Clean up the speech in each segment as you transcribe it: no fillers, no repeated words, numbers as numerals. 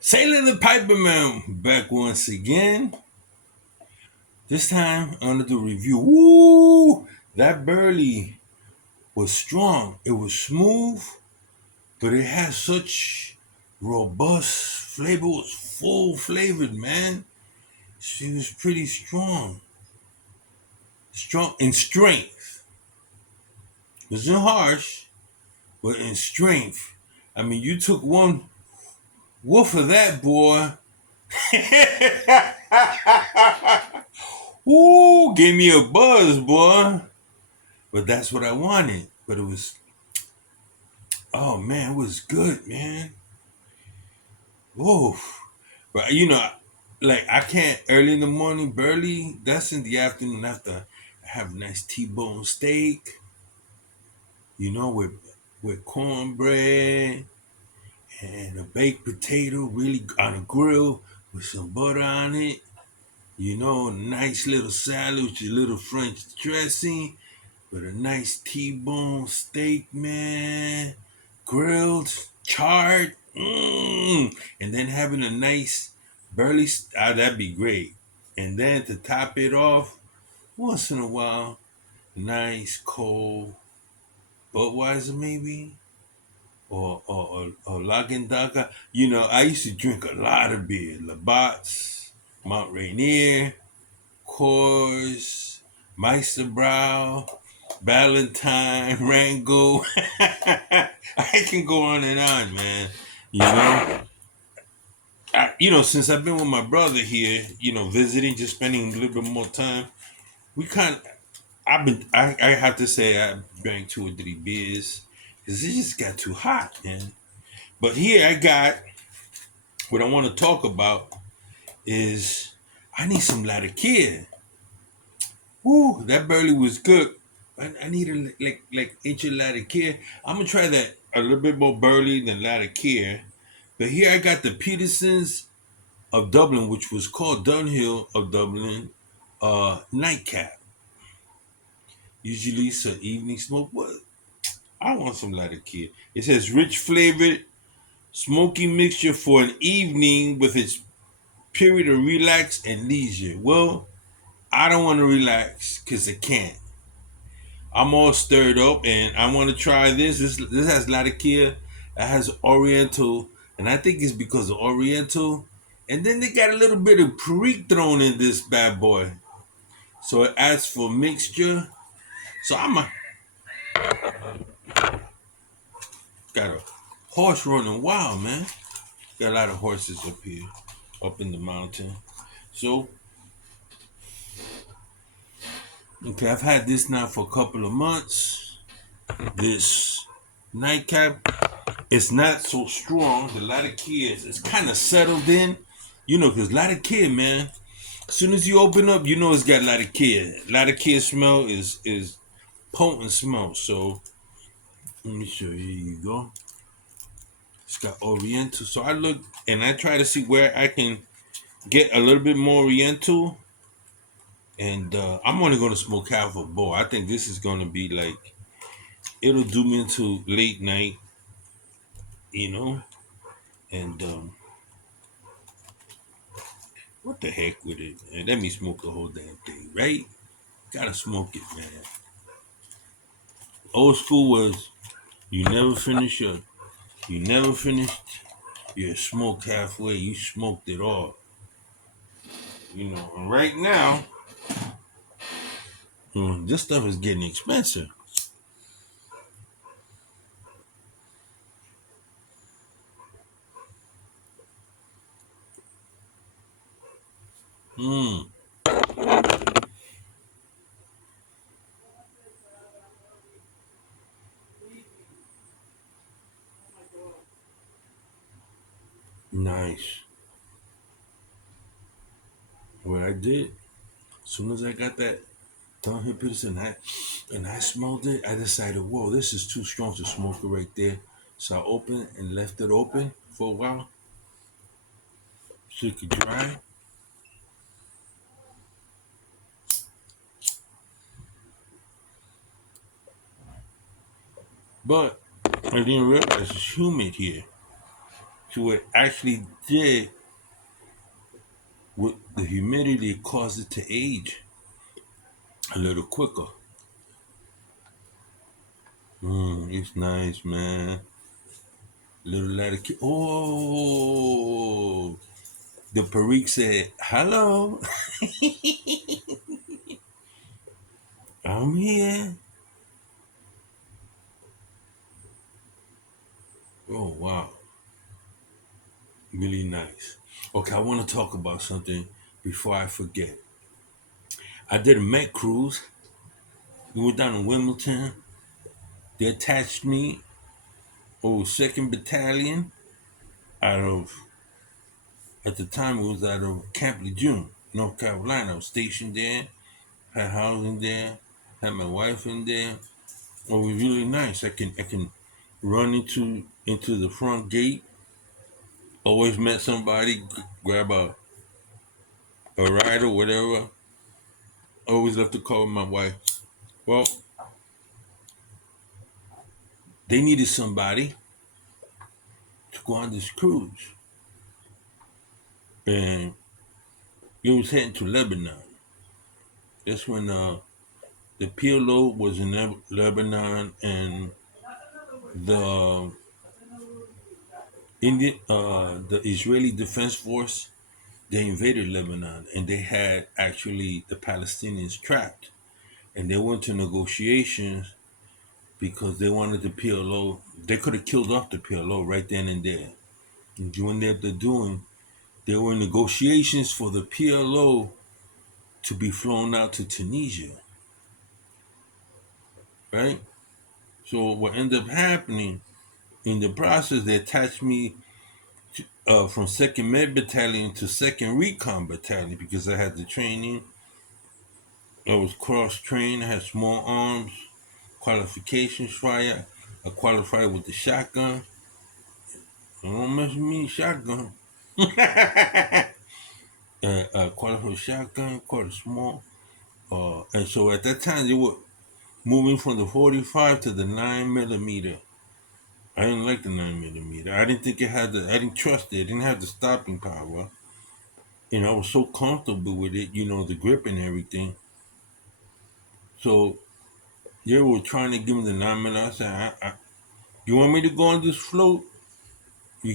Sailor the Piperman back once again. This time under the review. Woo! That burley was strong. It was smooth, but it had such robust flavor. It was full flavored, man. She was pretty strong. Strong in strength. It wasn't harsh, but in strength. I mean, you took one woof of that, boy. Ooh, gave me a buzz, boy. But that's what I wanted. But it was, oh man, it was good, man. Whoa. But like I can't early in the morning, burly. That's in the afternoon after I have a nice T-bone steak, with cornbread and a baked potato, really on a grill with some butter on it. Nice little salad with your little French dressing, with a nice T-bone steak, man, grilled, charred, and then having a nice that'd be great. And then to top it off, once in a while, nice cold Budweiser maybe, or Lagendaga. I used to drink a lot of beer, Labatt's, Mount Rainier, Coors, Meisterbrow, Valentine, Rango. I can go on and on, man. You know, since I've been with my brother here, visiting, just spending a little bit more time, we kind of, I have to say, I drank 2 or 3 beers because it just got too hot, man. But here I got what I want to talk about is I need some Latakia. Woo, that burley was good. I need a like inch of ladder care. I'm gonna try that a little bit more burly than ladder care. But here I got the Petersons of Dublin, which was called Dunhill of Dublin, nightcap. Usually some evening smoke. What? I want some ladder care. It says rich flavored, smoky mixture for an evening with its period of relax and leisure. Well, I don't want to relax because I can't. I'm all stirred up and I want to try this. This has Latakia, it has Oriental, and I think it's because of Oriental. And then they got a little bit of Perique thrown in this bad boy. So it adds for mixture. So got a horse running wild, man. Got a lot of horses up here, up in the mountain. So, okay, I've had this now for a couple of months. This nightcap, it's not so strong. The lot of kids, it's kind of settled in, because a lot of kid, man. As soon as you open up, it's got a lot of kid. A lot of kid smell is potent smell. So let me show you. Here you go. It's got Oriental. So I look and I try to see where I can get a little bit more Oriental. And I'm only gonna smoke half a bowl. I think this is gonna be like it'll do me into late night, you know. And what the heck with it, man? Let me smoke the whole damn thing, right? Gotta smoke it, man. Old school was you never finished your smoke halfway. You smoked it all, And right now, this stuff is getting expensive. Mm, nice. What I did, as soon as I got that downhill Peterson, and I smelled it, I decided, whoa, this is too strong to smoke it right there. So I opened and left it open for a while so it could dry. But I didn't realize it's humid here. So it actually did with the humidity, it caused it to age a little quicker. It's nice, man. Little latitude. Oh, the Perique said, "Hello, I'm here." Oh wow, really nice. Okay, I want to talk about something before I forget. I did a Met cruise. We went down to Wimbledon. They attached me over Second Battalion out of at the time it was out of Camp Lejeune, North Carolina. I was stationed there, had housing there, had my wife in there. Oh, it was really nice. I can run into the front gate. Always met somebody, grab a ride or whatever. Always left to call my wife. Well, they needed somebody to go on this cruise, and it was heading to Lebanon. That's when the PLO was in Lebanon, and the the Israeli Defense Force, they invaded Lebanon, and they had actually the Palestinians trapped, and they went to negotiations because they wanted the PLO. They could have killed off the PLO right then and there. And what they're doing, there were negotiations for the PLO to be flown out to Tunisia, right? So what ended up happening in the process, they attached me from Second Med Battalion to Second Recon Battalion because I had the training. I was cross trained. I had small arms, qualifications fire. I qualified with the shotgun. Don't mess with me, shotgun. Qualified with shotgun, quite small. And so at that time, they were moving from the 45 to the 9 millimeter. I didn't like the 9 millimeter. I didn't think it had the. I didn't trust it. It didn't have the stopping power. And I was so comfortable with it, the grip and everything. So they were trying to give me the 9 millimeter. I said, "You want me to go on this float? I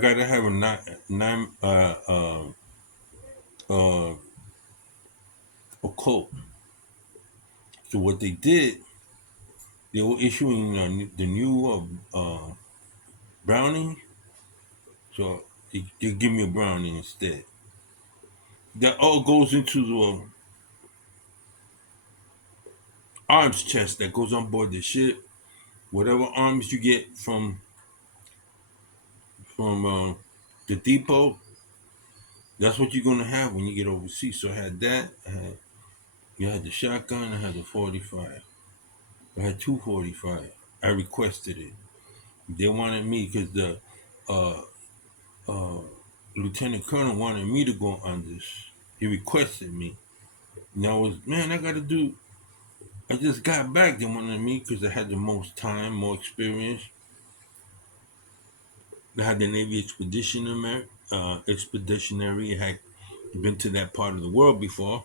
gotta have a nine uh, a coat." So what they did, they were issuing the new brownie. So they give me a brownie instead. That all goes into the arms chest that goes on board the ship. Whatever arms you get from the depot, that's what you're gonna have when you get overseas. So I had that. You had the shotgun. I had the 45. I had 245. I requested it. They wanted me because the uh, uh, lieutenant colonel wanted me to go on this. He requested me. And I was, man, I got to do. I just got back. They wanted me because I had the most time, more experience. I had the Navy expeditionary. I had been to that part of the world before.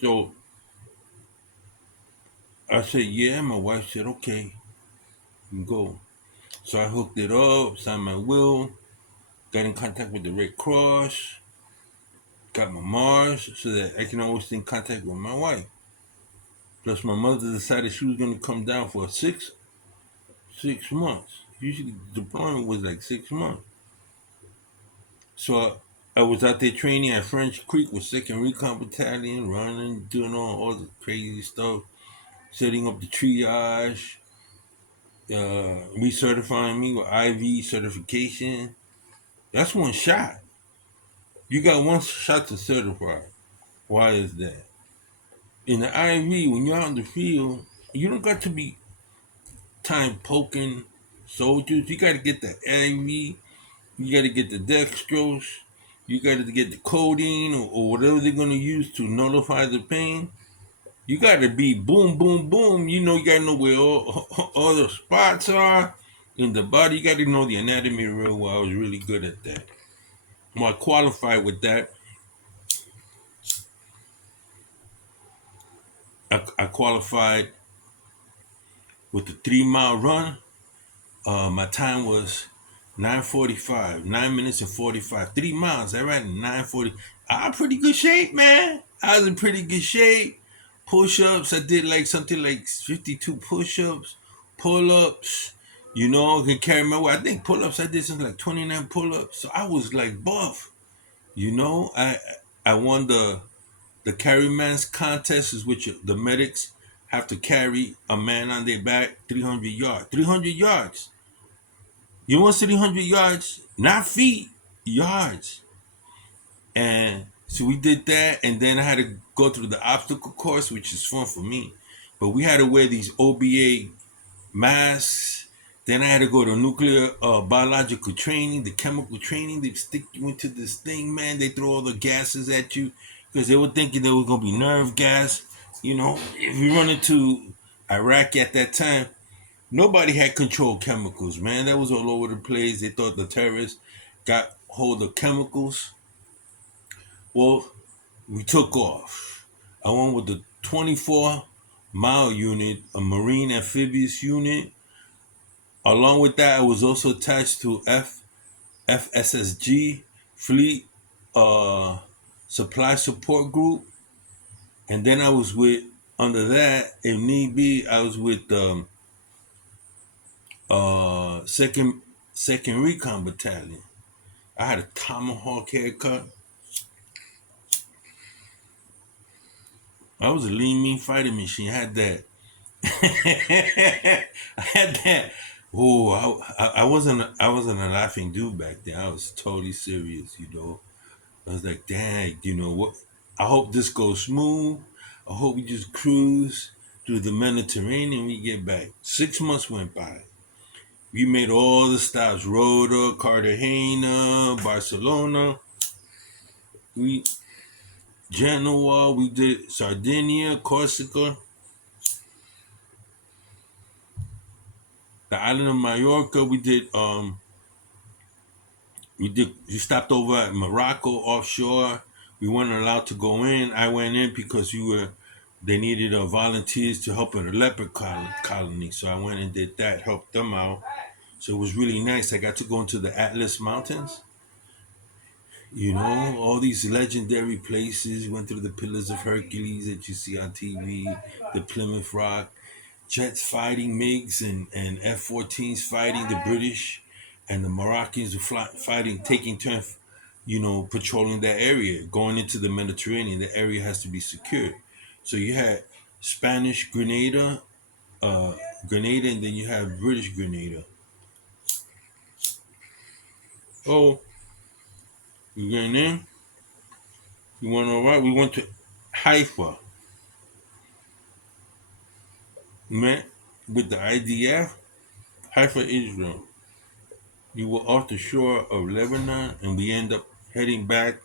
So I said, yeah. My wife said, okay, you can go. So I hooked it up, signed my will, got in contact with the Red Cross, got my Mars so that I can always stay in contact with my wife. Plus, my mother decided she was going to come down for 6 months. Usually, deployment was like 6 months. So I was out there training at French Creek with Second Recon Battalion, running, doing all the crazy stuff, setting up the triage, recertifying me with IV certification. That's one shot. You got one shot to certify. Why is that? In the IV, when you're out in the field, you don't got to be time poking soldiers. You got to get the IV. You got to get the dextrose. You got to get the codeine or whatever they're going to use to nullify the pain. You gotta be boom, boom, boom. You gotta know where all the spots are in the body. You gotta know the anatomy real well. I was really good at that. Well, I qualified with that. I qualified with the 3 mile run. My time was 9:45, 9 minutes and 45. 3 miles. I ran in 9:40. I'm pretty good shape, man. I was in pretty good shape. Push-ups. I did like something like 52 push-ups, pull-ups. I can carry my weight. I think pull-ups. I did something like 29 pull-ups. So I was like buff. I won the carry man's contest, is which the medics have to carry a man on their back 300 yards. 300 yards. You want 300 yards, not feet, yards. And so we did that, and then I had to go through the obstacle course, which is fun for me. But we had to wear these OBA masks. Then I had to go to nuclear biological training, the chemical training. They stick you into this thing, man. They throw all the gases at you because they were thinking there was gonna be nerve gas. If you run into Iraq at that time, nobody had controlled chemicals, man. That was all over the place. They thought the terrorists got hold of chemicals. Well, we took off. I went with the 24-mile unit, a Marine amphibious unit. Along with that, I was also attached to FSSG, Fleet Supply Support Group. And then I was under that, if need be, I was with second Recon Battalion. I had a tomahawk haircut. I was a lean, mean fighting machine. I had that. I had that. Oh, I wasn't a laughing dude back then. I was totally serious. I was like, dang, what? I hope this goes smooth. I hope we just cruise through the Mediterranean. We get back. 6 months went by. We made all the stops: Rota, Cartagena, Barcelona. We Genoa. We did Sardinia, Corsica, the island of Mallorca. We stopped over at Morocco offshore. We weren't allowed to go in. I went in because they needed volunteers to help in a leopard colony. So I went and did that, helped them out. So it was really nice. I got to go into the Atlas Mountains. All these legendary places. Went through the Pillars of Hercules that you see on TV, the Plymouth Rock, jets fighting MiGs and F-14s fighting the British, and the Moroccans were fighting, taking turns, patrolling that area, going into the Mediterranean. The area has to be secured. So you had Spanish Grenada, and then you have British Grenada. Oh, you going in? You went all right? We went to Haifa. Met with the IDF, Haifa, Israel. We were off the shore of Lebanon, and we end up heading back.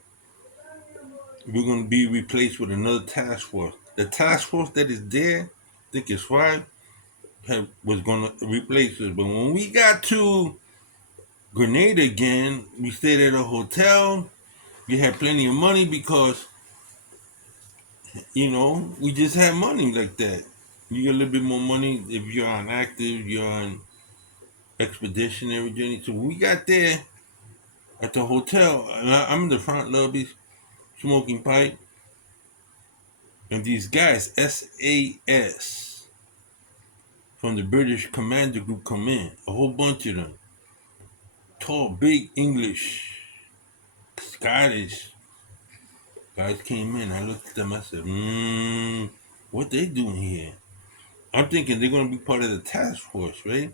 We're going to be replaced with another task force. The task force that is there, I think it's five, was going to replace us. But when we got to Grenada again, we stayed at a hotel. We had plenty of money because, we just had money like that. You get a little bit more money if you're on active, you're on expeditionary journey. So when we got there at the hotel, and I'm in the front lobby smoking pipe, and these guys, SAS, from the British Commander Group come in, a whole bunch of them. Tall, big English, Scottish guys came in. I looked at them, I said, what they doing here? I'm thinking they're going to be part of the task force, right?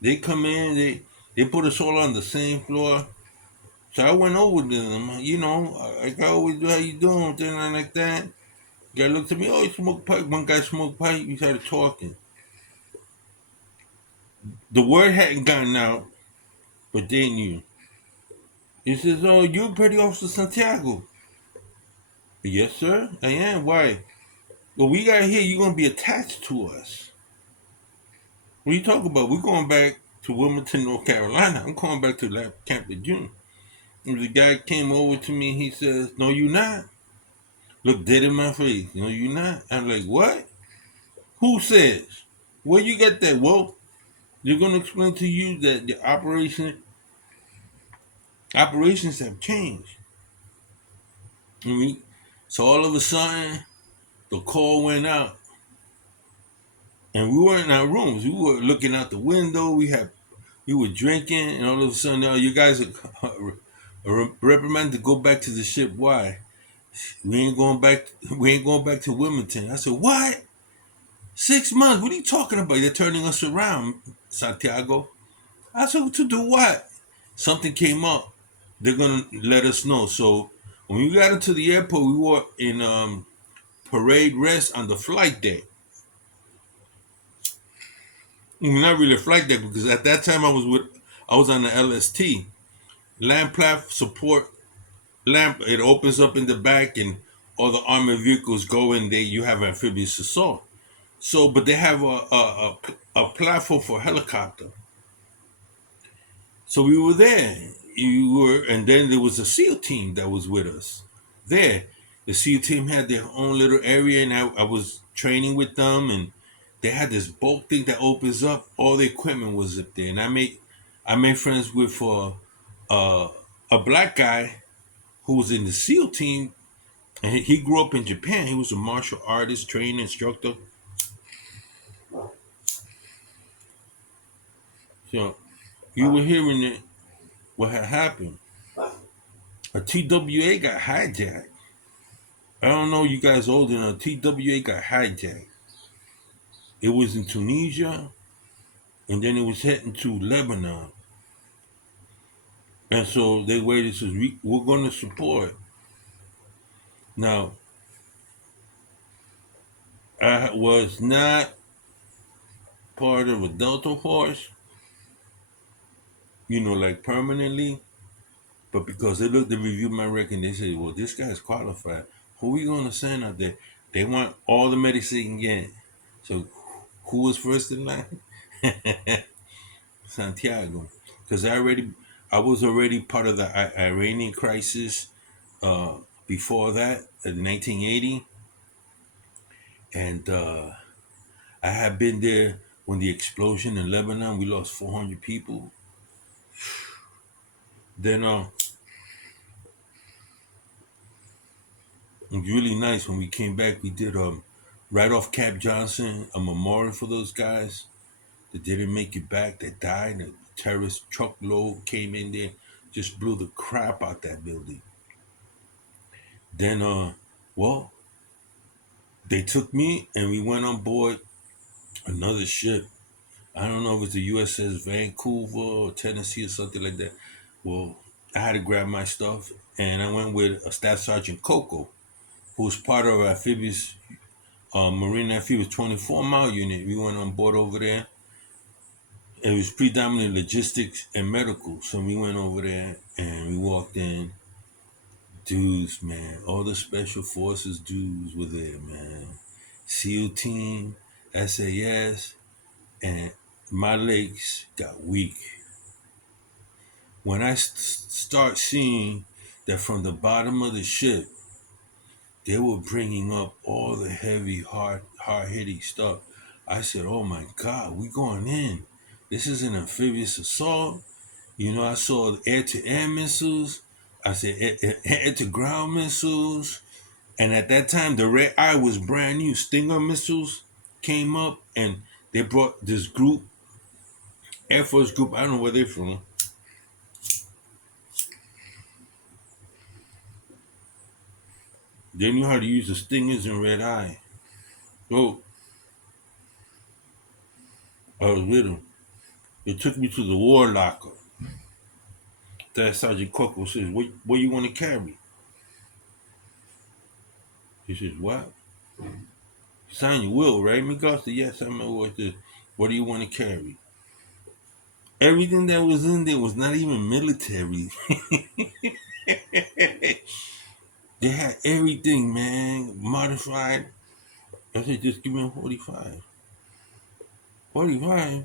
They come in, they put us all on the same floor. So I went over to them, like I always do, how you doing, thing like that. Guy looked at me, oh, you smoke pipe. One guy smoked pipe, we started talking. The word hadn't gotten out, but they knew. He says, oh, you Petty Officer Santiago. Yes, sir, I am. Why? What we got here, you're gonna be attached to us. What are you talking about? We're going back to Wilmington, North Carolina. I'm going back to that Camp of June. And the guy came over to me. He says, "No, you not." Look dead in my face. "No, you not." I'm like, "What? Who says? Where you get that?" "Well, they're gonna explain to you that the operations have changed." I mean, so all of a sudden, the call went out, and we were in our rooms. We were looking out the window. We were drinking, and all of a sudden, "Oh, you guys are reprimanded to go back to the ship." "Why?" "We ain't going back. We ain't going back to Wilmington." I said, "What? 6 months? What are you talking about? They're turning us around, Santiago." I said, "To do what?" "Something came up. They're gonna let us know." So when we got into the airport, we were in parade rest on the flight deck. Not really a flight deck, because at that time I was on the LST, land platform support lamp. It opens up in the back, and all the armored vehicles go in there. You have amphibious assault. So, but they have a platform for helicopter. So we were there. And then there was a SEAL team that was with us there. The SEAL team had their own little area, and I was training with them, and they had this bolt thing that opens up. All the equipment was up there, and I made friends with uh, a black guy who was in the SEAL team, and he grew up in Japan. He was a martial artist, training instructor. So you were hearing it, what had happened. A TWA got hijacked. I don't know, you guys old enough. TWA got hijacked. It was in Tunisia, and then it was heading to Lebanon. And so they waited, says, we're going to support. Now, I was not part of a Delta Force, like permanently, but because they reviewed my record, and they said, well, this guy's qualified. Who we going to send out there? They want all the medics they can get. So who was first in line? Santiago. Because I was already part of the Iranian crisis uh, before that, in 1980. And I had been there when the explosion in Lebanon, we lost 400 people. Then it was really nice when we came back. We did right off Cap Johnson a memorial for those guys that didn't make it back, that died. A terrorist truckload came in there, just blew the crap out that building. Then, well, they took me and we went on board another ship. I don't know if it's the USS Vancouver or Tennessee or something like that. Well, I had to grab my stuff, and I went with a Staff Sergeant Coco, who was part of our amphibious Marine Amphibious 24-mile unit. We went on board over there. It was predominantly logistics and medical. So we went over there and we walked in. Dudes, man, all the special forces dudes were there, man. SEAL team, SAS, and my legs got weak when I start seeing that from the bottom of the ship, they were bringing up all the heavy, hard hitting stuff. I said, "Oh my God, we going in. This is an amphibious assault." I saw air to air missiles. I said air to ground missiles. And at that time, the Red Eye was brand new. Stinger missiles came up, and they brought this group, Air Force group. I don't know where they're from. They knew how to use the Stingers and Red Eye. So I was with them. They took me to the war locker. That Sergeant Coco says, what you want to carry? He says, "What? Sign your will, right?" Miguel said, "Yes, I'm at work. What do you want to carry?" Everything that was in there was not even military. They had everything, man, modified. I said, just give me a 45. 45?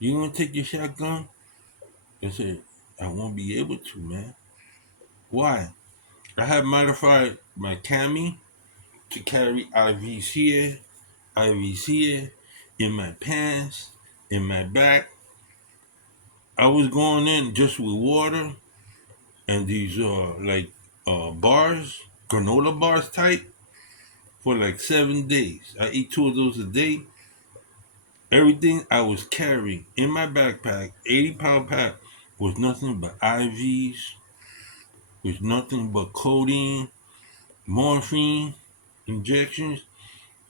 You gonna take your shotgun? I said, I won't be able to, man. Why? I have modified my cami to carry IVs here, IVs here, in my pants, in my back. I was going in just with water and these bars, granola bars type, for like 7 days. I eat two of those a day. Everything I was carrying in my backpack, 80-pound pack, was nothing but IVs, was nothing but codeine, morphine, injections.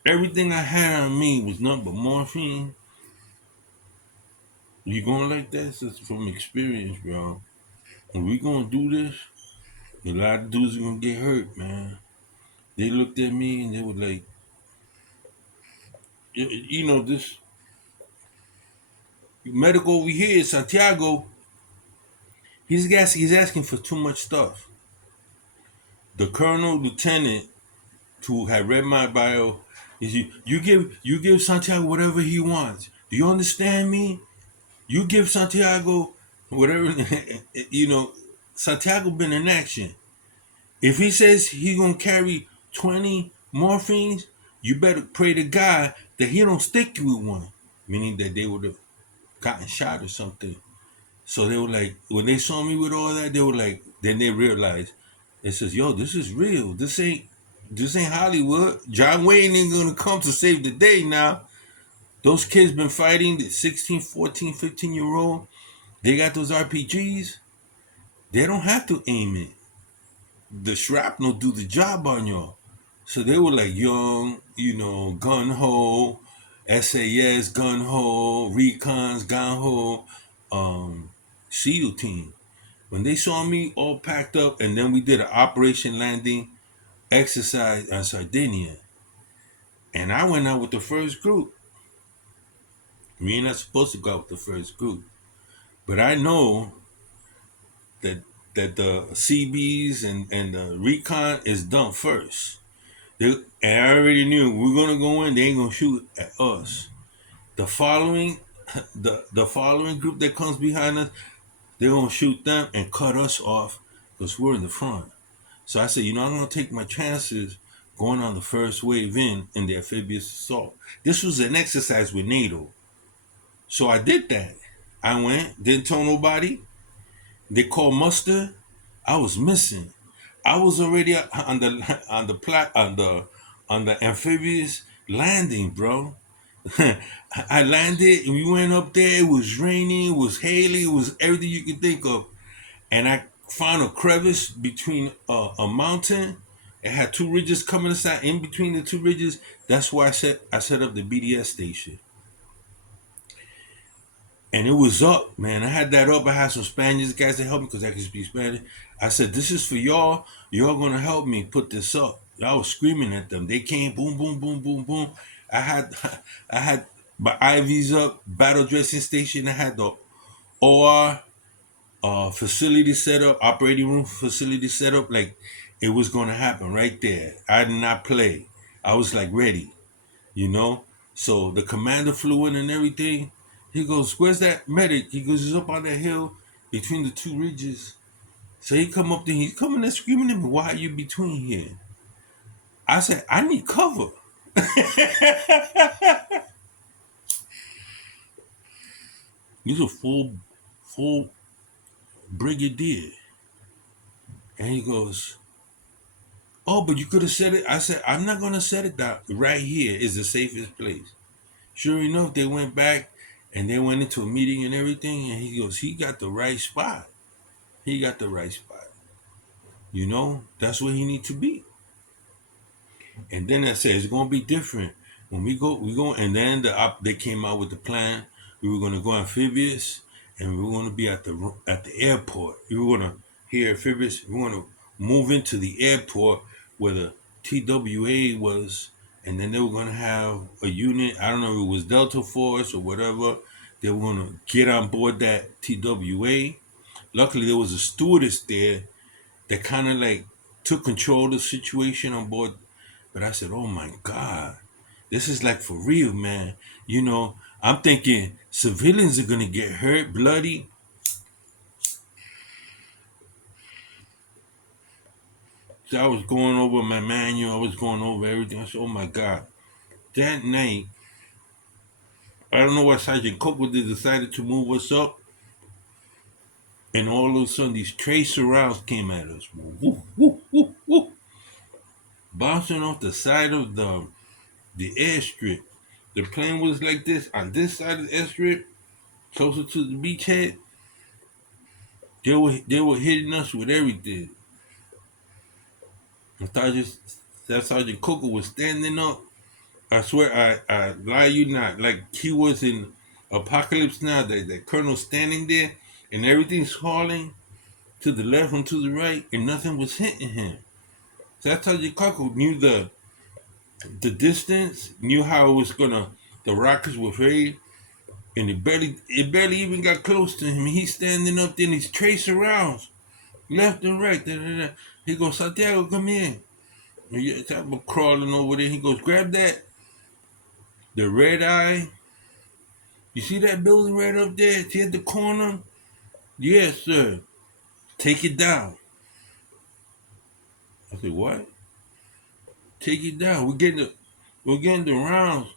Everything I had on me was nothing but morphine. You going like that? That's from experience, bro. When we gonna do this, a lot of dudes are gonna get hurt, man. They looked at me and they were like, this medical over here, Santiago, he's asking for too much stuff. The colonel, lieutenant, who had read my bio, is you give Santiago whatever he wants. Do you understand me? You give Santiago whatever Santiago been in action. If he says he gonna carry 20 morphines, you better pray to God that he don't stick you with one. Meaning that they would have gotten shot or something. So they were like, when they saw me with all that, they were like, then they realized, it says, yo, this is real. This ain't Hollywood. John Wayne ain't gonna come to save the day now. Those kids been fighting, the 16, 14, 15-year-old. They got those RPGs. They don't have to aim it. The shrapnel do the job on y'all. So they were like young, gun ho, SAS, gun ho, recons, gun ho, SEAL team. When they saw me all packed up, and then we did an operation landing exercise on Sardinia, and I went out with the first group. We ain't not supposed to go out with the first group, but I know that the CBs and the recon is done first. And I already knew we're gonna go in. They ain't gonna shoot at us. The following, the following group that comes behind us, they're gonna shoot them and cut us off because we're in the front. So I said, I'm gonna take my chances going on the first wave in the amphibious assault. This was an exercise with NATO, so I did that. I went, didn't tell nobody. They called muster. I was missing. I was already on the on the amphibious landing, bro. I landed and we went up there. It was raining, it was hailing, it was everything you could think of. And I found a crevice between a mountain. It had two ridges coming aside. In between the two ridges, that's why I set up the BDS station. And it was up, man. I had that up. I had some Spanish guys to help me because I could speak Spanish. I said, "This is for y'all. Y'all gonna help me put this up." I was screaming at them. They came, boom, boom, boom, boom, boom. I had, I had my IVs up, battle dressing station. I had the OR facility set up, operating room facility set up. Like it was gonna happen right there. I did not play. I was like ready, you know. So the commander flew in and everything. He goes, "Where's that medic?" He goes, "He's up on that hill between the two ridges." So he come up there, he's coming there screaming at me, "Why are you between here?" I said, "I need cover." He's a full brigadier. And he goes, "Oh, but you could have said it." I said, "I'm not gonna set it down. Right here is the safest place." Sure enough, they went back and they went into a meeting and everything. And he goes, "He got the right spot. He got the right spot. That's where he need to be." And then I said, "It's gonna be different when we go." And then they came out with the plan. We were gonna go amphibious, and we were gonna be at the airport. We were gonna hear amphibious. We were gonna move into the airport where the TWA was, and then they were gonna have a unit. I don't know if it was Delta Force or whatever. They were gonna get on board that TWA. Luckily, there was a stewardess there that kind of like took control of the situation on board. But I said, "Oh my God, This is like for real, man. You know, I'm thinking civilians are gonna get hurt, bloody. So I was going over my manual, I was going over everything. I said, oh my God. That night, I don't know why Sergeant Coco decided to move us up, and all of a sudden these tracer rounds came at us. Woo, woo, woo, woo, bouncing off the side of the airstrip. The plane was like this on this side of the airstrip, closer to the beachhead. They were hitting us with everything. And Sergeant Coco was standing up. I swear, I lie you not. Like he was in Apocalypse Now. That Colonel standing there, and everything's falling to the left and to the right, and nothing was hitting him. So that's how Coco knew the distance, knew how it was gonna. The rockets were fade, and it barely even got close to him. He's standing up there, and he's tracing rounds left and right. Da, da, da. He goes, Santiago, come here. And I'm crawling over there. He goes, grab that. The red eye. You see that building right up there? See at the corner? Yes, sir. Take it down. I said, what? Take it down. We're getting the rounds.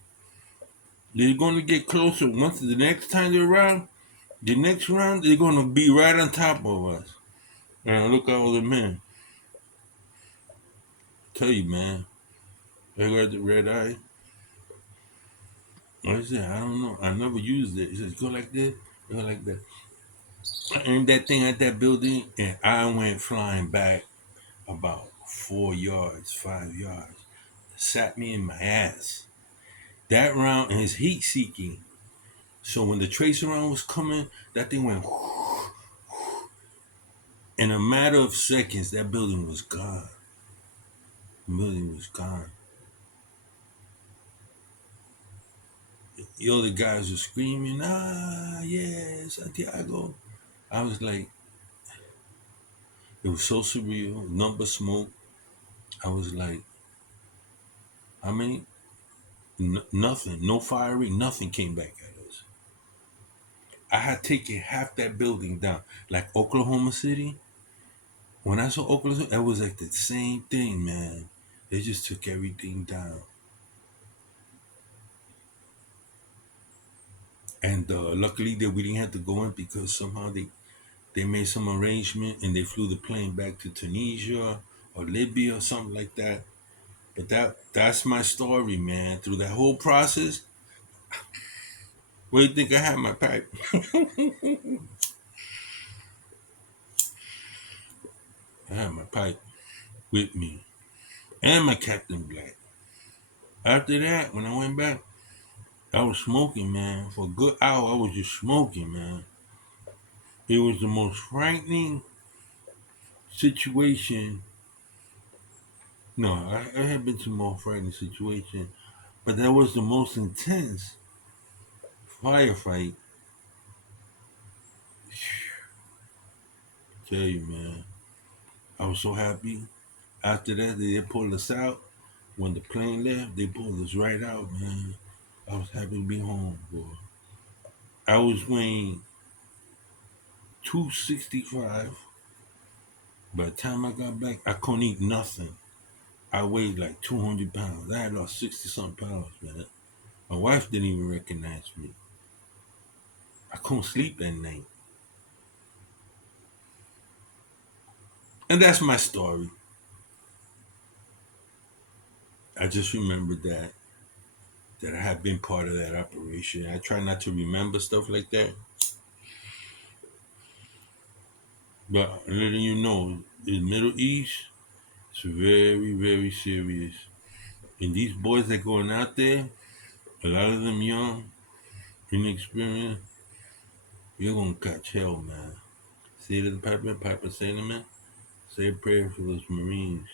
They're gonna get closer. Once the next time they're around, the next round they're gonna be right on top of us. And I look at all the men. Tell you, man. I got the red eye. I said, I don't know. I never used it. He says, go like this, go like that. I aimed that thing at that building, and I went flying back about 4 yards, 5 yards. Sat me in my ass. That round is heat seeking. So when the tracer round was coming, that thing went in a matter of seconds, that building was gone. The building was gone. The other guys were screaming, yeah, Santiago. I was like, it was so surreal, number smoke. I was like, I mean, nothing, no firing, nothing came back at us. I had taken half that building down. Like Oklahoma City, when I saw Oklahoma City, it was like the same thing, man. They just took everything down. And luckily that we didn't have to go in because somehow they made some arrangement and they flew the plane back to Tunisia or Libya or something like that. But that's my story, man. Through that whole process, where do you think I had my pipe? I had my pipe with me and my Captain Black. After that, when I went back, I was smoking, man. For a good hour, I was just smoking, man. It was the most frightening situation. No, I had been to more frightening situations, but that was the most intense firefight. Tell you, man. I was so happy. After that, they pulled us out. When the plane left, they pulled us right out, man. I was happy to be home, boy. I was weighing 265. By the time I got back, I couldn't eat nothing. I weighed like 200 pounds. I had lost 60 something pounds, man. My wife didn't even recognize me. I couldn't sleep that night. And that's my story. I just remembered that I had been part of that operation. I try not to remember stuff like that. But letting you know, in Middle East, it's very, very serious. And these boys that going out there, a lot of them young, inexperienced, you're gonna catch hell, man. Say to the piper, piper say to me, say a prayer for those Marines.